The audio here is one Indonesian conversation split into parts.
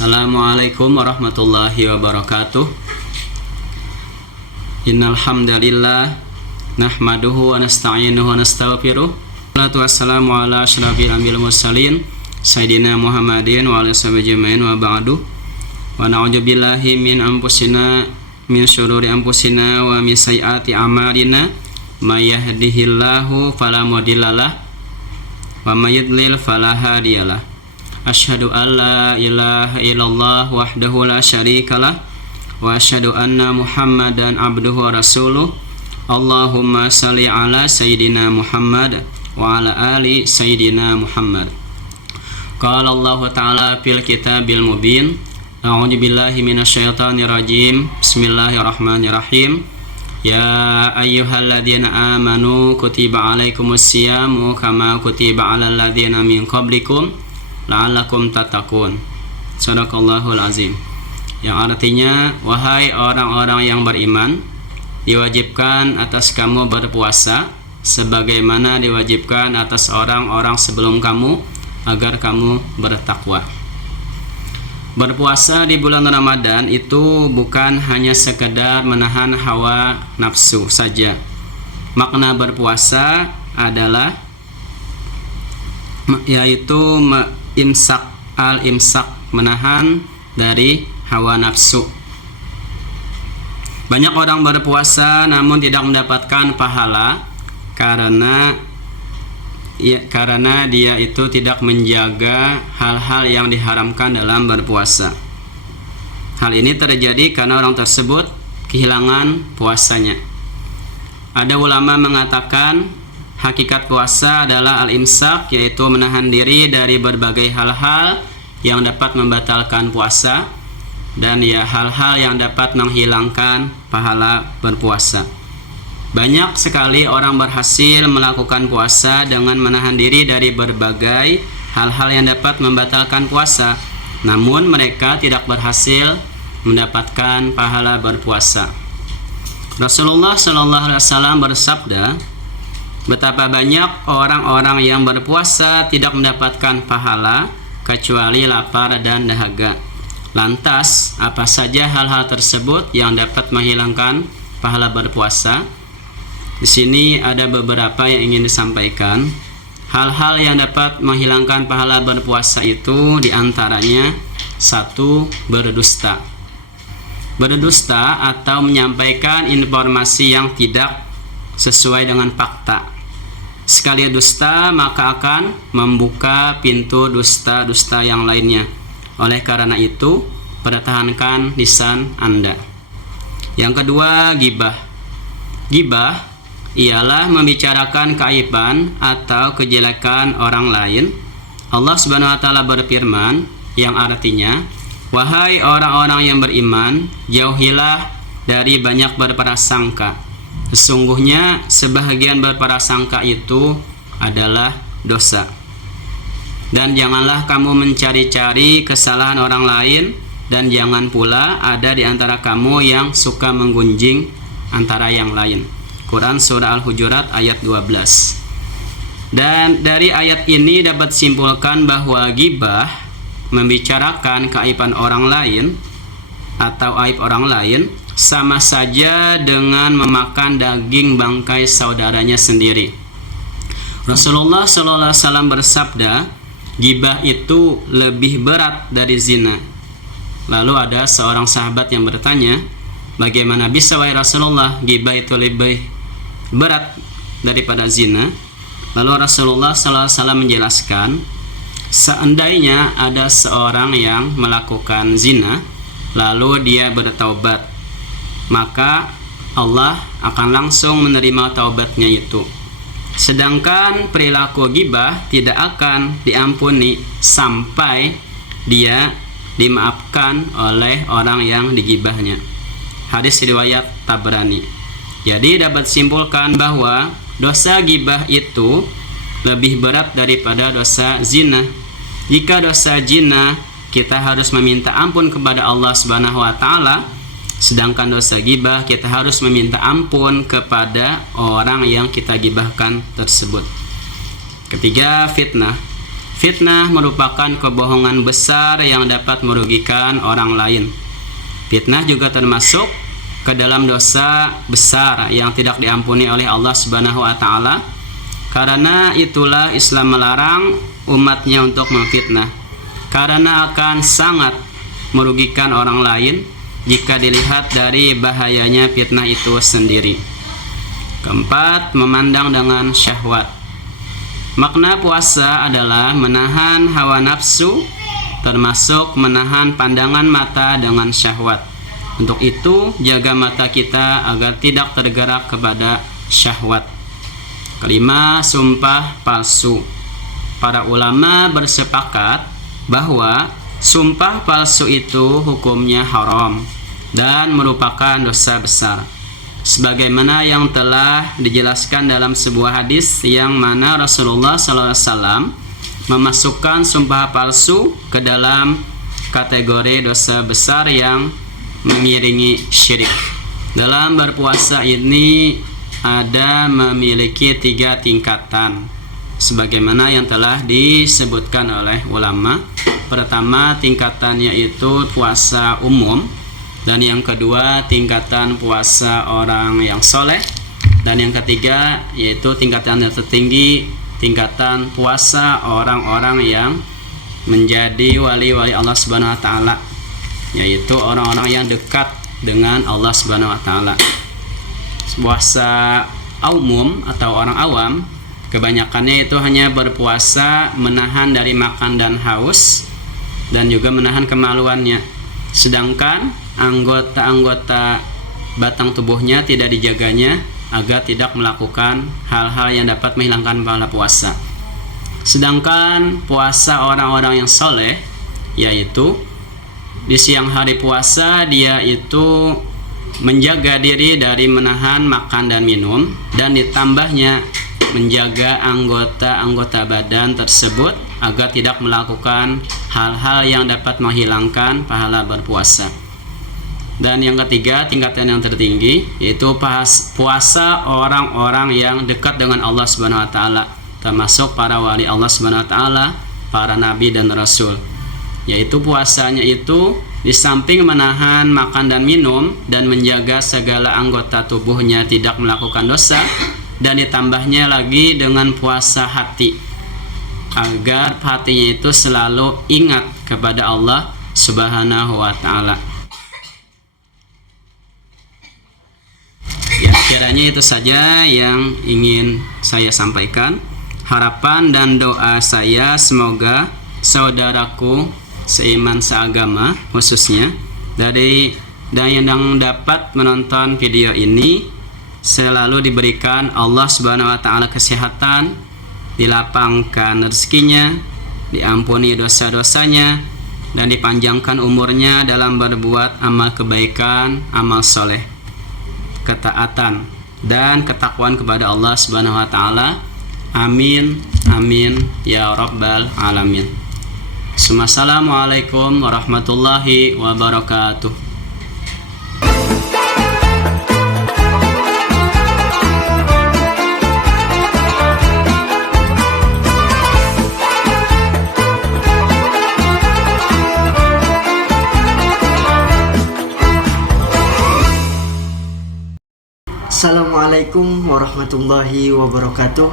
Assalamualaikum warahmatullahi wabarakatuh. Innal hamdalillah nahmaduhu wa nasta'inuhu wa nastaghfiruh. Wassalatu wassalamu ala asyrafil anbiya'il mursalin sayyidina Muhammadin wa ala sahbihi ajmain wa ba'du. Wa na'udzu billahi min syururi anfusina wa min sayyiati a'malina. May yahdihillahu fala mudhillalah wa may yudlil fala hadiyalah. Asyhadu an la ilaha illallah wahdahu la syarikalah wa asyhadu anna Muhammadan abduhu wa rasuluh. Allahumma shalli ala sayyidina Muhammad wa ala ali sayyidina Muhammad. Qala Allah ta'ala fil kitabil mubin. A'udzu billahi minasyaitonir rajim. Bismillahirrahmanirrahim. Ya ayyuhalladzina amanu kutiba alaikumus syiyamu kama kutiba alal ladzina min qablikum la'allakum tattaqun. Shadaqallahul azim. Yang artinya, wahai orang-orang yang beriman, diwajibkan atas kamu berpuasa sebagaimana diwajibkan atas orang-orang sebelum kamu agar kamu bertakwa. Berpuasa di bulan Ramadan itu bukan hanya sekedar menahan hawa nafsu saja. Makna berpuasa adalah yaitu imsak, menahan dari hawa nafsu. Banyak orang berpuasa namun tidak mendapatkan pahala karena dia itu tidak menjaga hal-hal yang diharamkan dalam berpuasa. Hal ini terjadi karena orang tersebut kehilangan puasanya. Ada ulama mengatakan hakikat puasa adalah al-imsak, yaitu menahan diri dari berbagai hal-hal yang dapat membatalkan puasa dan hal-hal yang dapat menghilangkan pahala berpuasa. Banyak sekali orang berhasil melakukan puasa dengan menahan diri dari berbagai hal-hal yang dapat membatalkan puasa, namun mereka tidak berhasil mendapatkan pahala berpuasa. Rasulullah SAW bersabda, betapa banyak orang-orang yang berpuasa tidak mendapatkan pahala kecuali lapar dan dahaga. Lantas, apa saja hal-hal tersebut yang dapat menghilangkan pahala berpuasa? Di sini ada beberapa yang ingin disampaikan. Hal-hal yang dapat menghilangkan pahala berpuasa itu diantaranya: 1. Berdusta. Berdusta atau menyampaikan informasi yang tidak sesuai dengan fakta. Sekali dusta maka akan membuka pintu dusta-dusta yang lainnya. Oleh karena itu, pertahankan lisan Anda. Yang kedua, ghibah. Ghibah ialah membicarakan keaiban atau kejelekan orang lain. Allah Subhanahu wa taala berfirman yang artinya, wahai orang-orang yang beriman, jauhilah dari banyak berprasangka. Sesungguhnya sebahagian berprasangka itu adalah dosa. Dan janganlah kamu mencari-cari kesalahan orang lain, dan jangan pula ada di antara kamu yang suka menggunjing antara yang lain. Quran Surah Al-Hujurat ayat 12. Dan dari ayat ini dapat simpulkan bahwa ghibah, membicarakan keaiban orang lain atau aib orang lain, sama saja dengan memakan daging bangkai saudaranya sendiri. Rasulullah SAW bersabda, ghibah itu lebih berat dari zina. Lalu ada seorang sahabat yang bertanya, bagaimana bisa wahai Rasulullah ghibah itu lebih berat daripada zina? Lalu Rasulullah SAW menjelaskan, seandainya ada seorang yang melakukan zina lalu dia bertaubat, maka Allah akan langsung menerima taubatnya itu. Sedangkan perilaku ghibah tidak akan diampuni sampai dia dimaafkan oleh orang yang digibahnya. Hadis riwayat Tabrani. Jadi dapat simpulkan bahwa dosa ghibah itu lebih berat daripada dosa zina. Jika dosa zina kita harus meminta ampun kepada Allah Subhanahu wa taala, sedangkan dosa ghibah kita harus meminta ampun kepada orang yang kita ghibahkan tersebut. Ketiga, fitnah. Fitnah merupakan kebohongan besar yang dapat merugikan orang lain. Fitnah juga termasuk ke dalam dosa besar yang tidak diampuni oleh Allah Subhanahu wa taala. Karena itulah Islam melarang umatnya untuk memfitnah, karena akan sangat merugikan orang lain jika dilihat dari bahayanya fitnah itu sendiri. Keempat, memandang dengan syahwat. Makna puasa adalah menahan hawa nafsu, termasuk menahan pandangan mata dengan syahwat. Untuk itu, jaga mata kita agar tidak tergerak kepada syahwat. Kelima, sumpah palsu. Para ulama bersepakat bahwa sumpah palsu itu hukumnya haram dan merupakan dosa besar, sebagaimana yang telah dijelaskan dalam sebuah hadis yang mana Rasulullah SAW memasukkan sumpah palsu ke dalam kategori dosa besar yang mengiringi syirik. Dalam berpuasa ini ada memiliki 3 tingkatan, sebagaimana yang telah disebutkan oleh ulama. Pertama, tingkatannya yaitu puasa umum, dan yang kedua tingkatan puasa orang yang soleh, dan yang ketiga yaitu tingkatan yang tertinggi, tingkatan puasa orang-orang yang menjadi wali-wali Allah Subhanahu wa taala, yaitu orang-orang yang dekat dengan Allah Subhanahu wa taala. Puasa umum atau orang awam kebanyakannya itu hanya berpuasa menahan dari makan dan haus dan juga menahan kemaluannya, sedangkan anggota-anggota batang tubuhnya tidak dijaganya agar tidak melakukan hal-hal yang dapat menghilangkan pahala puasa. Sedangkan puasa orang-orang yang soleh, yaitu di siang hari puasa dia itu menjaga diri dari menahan makan dan minum, dan ditambahnya menjaga anggota-anggota badan tersebut agar tidak melakukan hal-hal yang dapat menghilangkan pahala berpuasa. Dan yang ketiga, tingkatan yang tertinggi, yaitu puasa orang-orang yang dekat dengan Allah Subhanahu wa taala, termasuk para wali Allah Subhanahu wa taala, para nabi dan rasul. Yaitu puasanya itu di samping menahan makan dan minum dan menjaga segala anggota tubuhnya tidak melakukan dosa, dan ditambahnya lagi dengan puasa hati, agar hatinya itu selalu ingat kepada Allah Subhanahu wa taala. Ya, kiranya itu saja yang ingin saya sampaikan. Harapan dan doa saya semoga saudaraku seiman seagama khususnya dari yang dapat menonton video ini selalu diberikan Allah Subhanahu wa taala kesehatan, dilapangkan rezekinya, diampuni dosa-dosanya, dan dipanjangkan umurnya dalam berbuat amal kebaikan, amal soleh, ketaatan dan ketakwaan kepada Allah Subhanahu wa taala. Amin amin ya rabbal alamin. Assalamualaikum warahmatullahi wabarakatuh. Assalamualaikum warahmatullahi wabarakatuh.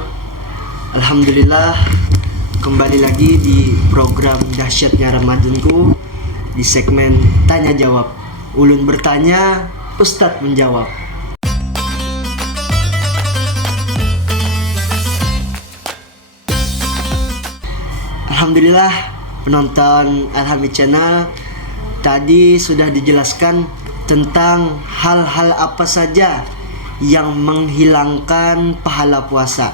Alhamdulillah, kembali lagi di program Dahsyatnya Ramadanku di segmen Tanya Jawab. Ulun bertanya, Ustadz menjawab. Alhamdulillah, penonton Alhamid Channel, tadi sudah dijelaskan tentang hal-hal apa saja yang menghilangkan pahala puasa.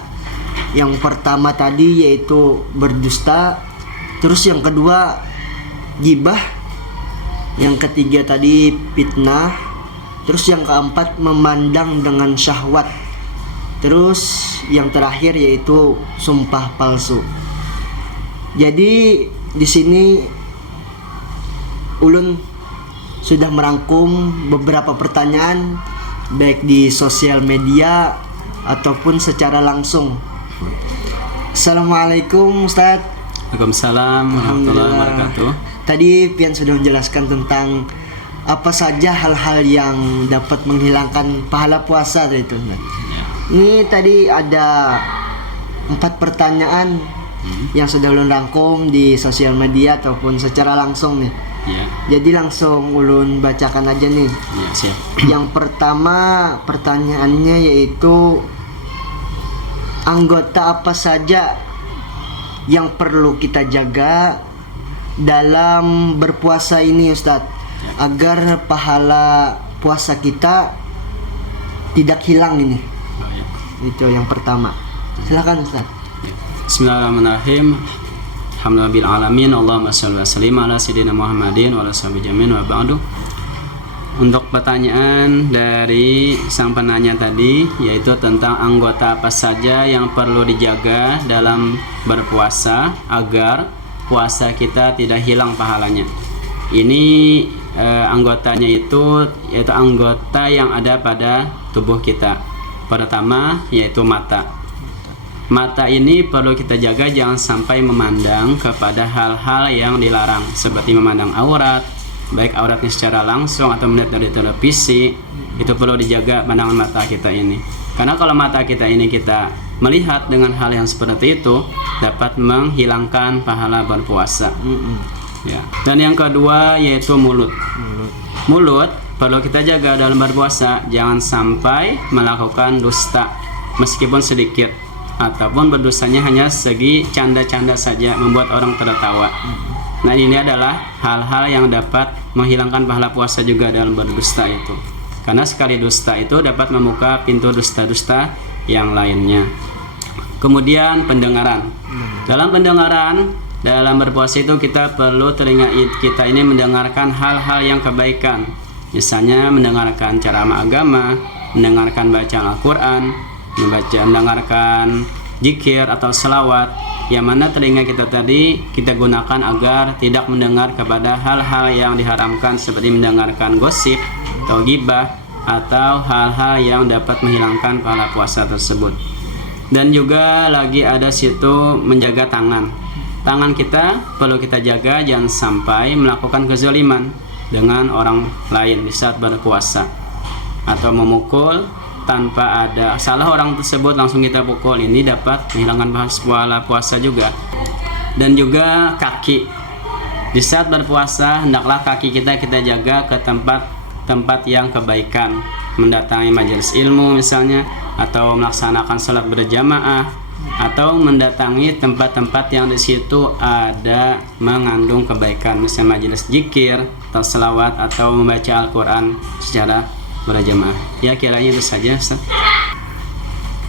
Yang pertama tadi yaitu berdusta, terus yang kedua gibah, yang ketiga tadi fitnah, terus yang keempat memandang dengan syahwat, terus yang terakhir yaitu sumpah palsu. Jadi di sini ulun sudah merangkum beberapa pertanyaan baik di sosial media ataupun secara langsung. Assalamualaikum Ustadz. Waalaikumsalam warahmatullahi wabarakatuh. Tadi Pian sudah menjelaskan tentang apa saja hal-hal yang dapat menghilangkan pahala puasa itu. Ya. Ini tadi ada 4 pertanyaan yang sudah ulun rangkum di sosial media ataupun secara langsung nih. Ya. Jadi langsung ulun bacakan aja nih. Ya, siap. Yang pertama pertanyaannya yaitu anggota apa saja yang perlu kita jaga dalam berpuasa ini Ustadz, agar pahala puasa kita tidak hilang ini. Oh, ya. Itu yang pertama. Silakan Ustadz. Bismillahirrahmanirrahim. Alhamdulillahil alamin. Allahumma shalli wa sallim ala sayyidina Muhammadin wa ala sahbihi jamin wa ba'du. Untuk pertanyaan dari sang penanya tadi, yaitu tentang anggota apa saja yang perlu dijaga dalam berpuasa agar puasa kita tidak hilang pahalanya. Ini anggotanya itu yaitu anggota yang ada pada tubuh kita. Pertama yaitu mata. Mata ini perlu kita jaga jangan sampai memandang kepada hal-hal yang dilarang, seperti memandang aurat, baik auratnya secara langsung atau melihat dari televisi. Itu perlu dijaga pandangan mata kita ini, karena kalau mata kita ini kita melihat dengan hal yang seperti itu dapat menghilangkan pahala berpuasa. Ya. Dan yang kedua yaitu mulut. Mulut perlu kita jaga dalam berpuasa, jangan sampai melakukan dusta meskipun sedikit, ataupun berdosanya hanya segi canda-canda saja membuat orang tertawa. Nah, ini adalah hal-hal yang dapat menghilangkan pahala puasa juga dalam berdusta itu. Karena sekali dusta itu dapat membuka pintu dusta-dusta yang lainnya. Kemudian pendengaran. Dalam pendengaran, dalam berpuasa itu kita perlu telinga kita ini mendengarkan hal-hal yang kebaikan. Misalnya mendengarkan ceramah agama, mendengarkan bacaan Al-Quran, mendengarkan zikir atau selawat, yang mana telinga kita tadi kita gunakan agar tidak mendengar kepada hal-hal yang diharamkan, seperti mendengarkan gosip atau gibah atau hal-hal yang dapat menghilangkan pahala puasa tersebut. Dan juga lagi ada situ menjaga tangan. Tangan kita perlu kita jaga jangan sampai melakukan kezaliman dengan orang lain di saat berpuasa, atau memukul tanpa ada salah orang tersebut langsung kita pukul. Ini dapat menghilangkan pahala puasa juga. Dan juga kaki, di saat berpuasa hendaklah kaki kita jaga ke tempat yang kebaikan, mendatangi majelis ilmu misalnya, atau melaksanakan salat berjamaah, atau mendatangi tempat-tempat yang di situ ada mengandung kebaikan, misalnya majelis zikir atau selawat atau membaca Al-Quran secara berjamaah. Ya, kiranya itu saja, Ustaz.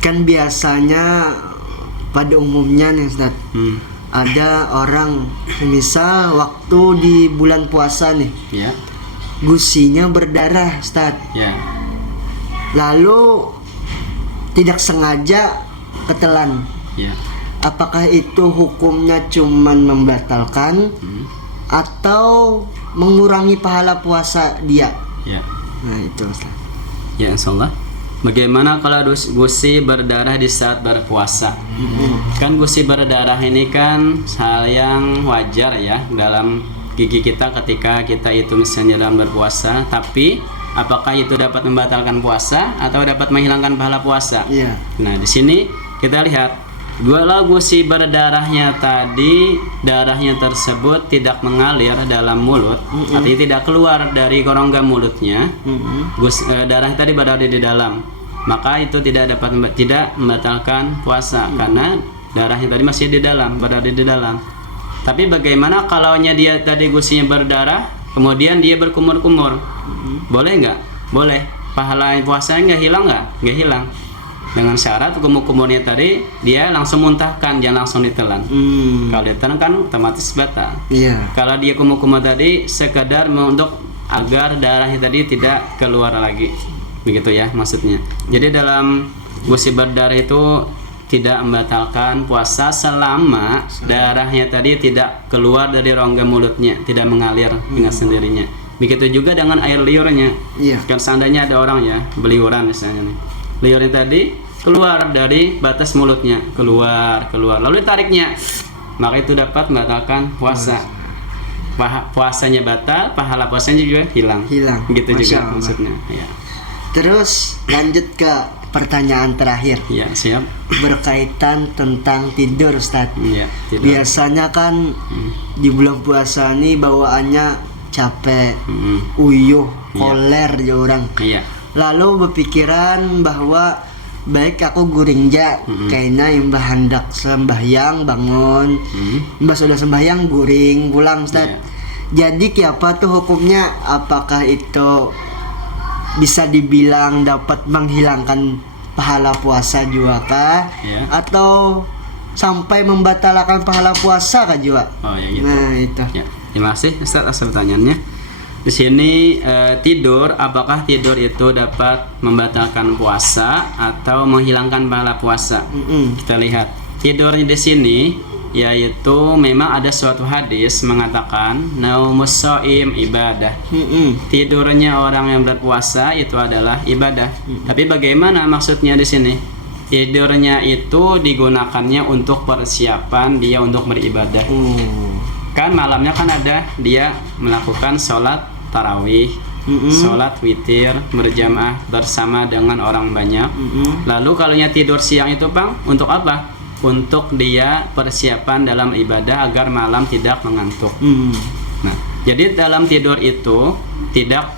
Kan biasanya pada umumnya nih Ustaz, ada orang misal waktu di bulan puasa nih, Ya. gusinya berdarah Ustaz, Ya. lalu tidak sengaja ketelan. Ya. Apakah itu hukumnya cuman membatalkan atau mengurangi pahala puasa dia? Ya. Nah itu Ustaz. Ya, insyaallah. Bagaimana kalau gusi berdarah di saat berpuasa? Kan gusi berdarah ini kan hal yang wajar ya dalam gigi kita ketika kita itu misalnya dalam berpuasa. Tapi apakah itu dapat membatalkan puasa atau dapat menghilangkan pahala puasa? Iya. Nah, di sini kita lihat, dua gusi berdarahnya tadi, darahnya tersebut tidak mengalir dalam mulut, artinya tidak keluar dari rongga mulutnya. Darah tadi berada di dalam, maka itu tidak membatalkan puasa karena darahnya tadi masih di dalam, berada di dalam. Tapi bagaimana kalau dia tadi gusinya berdarah, kemudian dia berkumur-kumur, boleh nggak? Boleh. Pahala puasanya nggak hilang nggak? Nggak hilang. Dengan syarat kumur-kumurnya tadi dia langsung muntahkan, jangan langsung ditelan. Kalau ditelan kan otomatis batal. Iya. Kalau dia kumur-kumur tadi sekedar untuk agar darahnya tadi tidak keluar lagi, begitu ya maksudnya. Jadi dalam gusi berdarah itu tidak membatalkan puasa selama darahnya tadi tidak keluar dari rongga mulutnya, tidak mengalir dengan sendirinya. Begitu juga dengan air liurnya. Iya. Kalau seandainya ada orang ya beliuran misalnya nih, liurnya tadi keluar dari batas mulutnya, keluar lalu ditariknya, maka itu dapat membatalkan puasa. Puasanya batal, pahala puasanya juga hilang. Gitu Masya juga Allah. maksudnya. Ya. Terus lanjut ke pertanyaan terakhir Ya, siap. berkaitan tentang tidur, Ustaz. Ya, tidur. Biasanya kan di bulan puasa ini bawaannya capek, Mm-mm. uyuh, Iya. koler ya orang. Iya. Lalu berpikiran bahwa baik aku guring ja, kayaknya imbah hendak sembahyang bangun, imbah sudah sembahyang guring pulang, Ustaz. Iya. Jadi apa tuh hukumnya? Apakah itu bisa dibilang dapat menghilangkan pahala puasa juga kah? Iya. Atau sampai membatalkan pahala puasa kah juga? Oh ya gitu. Nah itu. Ya, terima kasih Ustaz atas pertanyaannya. Di sini tidur, apakah tidur itu dapat membatalkan puasa atau menghilangkan pahala puasa? Kita lihat tidurnya di sini, yaitu memang ada suatu hadis mengatakan naumus shaim ibadah. Tidurnya orang yang berpuasa itu adalah ibadah. Tapi bagaimana maksudnya di sini? Tidurnya itu digunakannya untuk persiapan dia untuk beribadah. Kan malamnya kan ada dia melakukan sholat tarawih, sholat witir berjamaah bersama dengan orang banyak. Lalu kalau tidur siang itu Bang, untuk apa? Untuk dia persiapan dalam ibadah agar malam tidak mengantuk. Nah, jadi dalam tidur itu tidak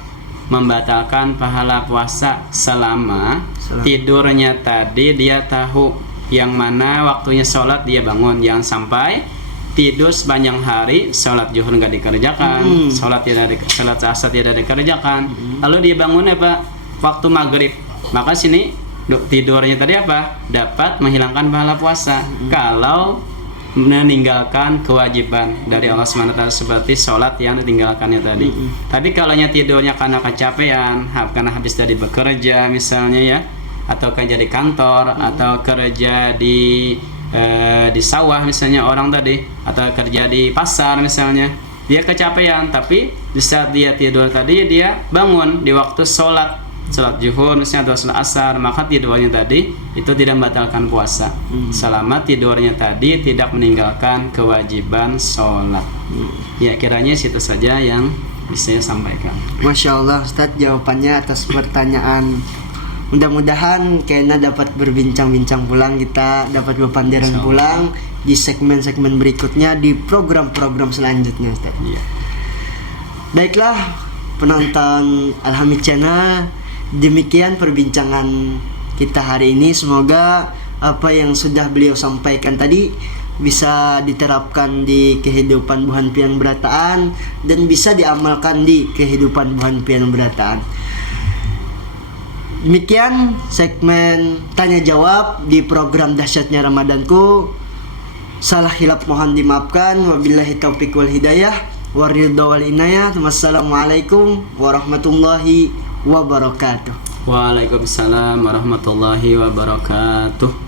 membatalkan pahala puasa selama tidurnya tadi dia tahu yang mana waktunya sholat dia bangun. Jangan sampai tidur sepanjang hari, sholat zuhur nggak dikerjakan, sholat asar tidak dikerjakan, lalu dia bangun apa? Waktu maghrib. Maka sini tidurnya tadi apa? Dapat menghilangkan pahala puasa kalau meninggalkan kewajiban dari Allah SWT seperti sholat yang ditinggalkannya tadi. Tapi kalau tidurnya karena kecapean, karena habis dari bekerja misalnya ya, atau kerja di kantor, atau kerja di sawah misalnya orang tadi, atau kerja di pasar misalnya, dia kecapean, tapi di saat dia tidur tadi dia bangun di waktu sholat zuhur misalnya atau sholat asar, maka tidurnya tadi itu tidak membatalkan puasa selama tidurnya tadi tidak meninggalkan kewajiban sholat. Ya, kiranya situ saja yang bisa saya sampaikan. Masya Allah Ustadz jawabannya atas pertanyaan. Mudah-mudahan kayaknya dapat berbincang-bincang pulang, kita dapat berpandiran pulang di segmen-segmen berikutnya di program-program selanjutnya Ustadz. Ya. Baiklah penonton Alhamid Channel, demikian perbincangan kita hari ini. Semoga apa yang sudah beliau sampaikan tadi bisa diterapkan di kehidupan Buhan Pian Berataan dan bisa diamalkan di kehidupan Buhan Pian Berataan. Demikian segmen tanya jawab di program Dahsyatnya Ramadanku. Salah hilap mohon dimaafkan. Wabillahi taufiq wal hidayah waridha wal inayah. Wassalamualaikum warahmatullahi wabarakatuh. Waalaikumsalam warahmatullahi wabarakatuh.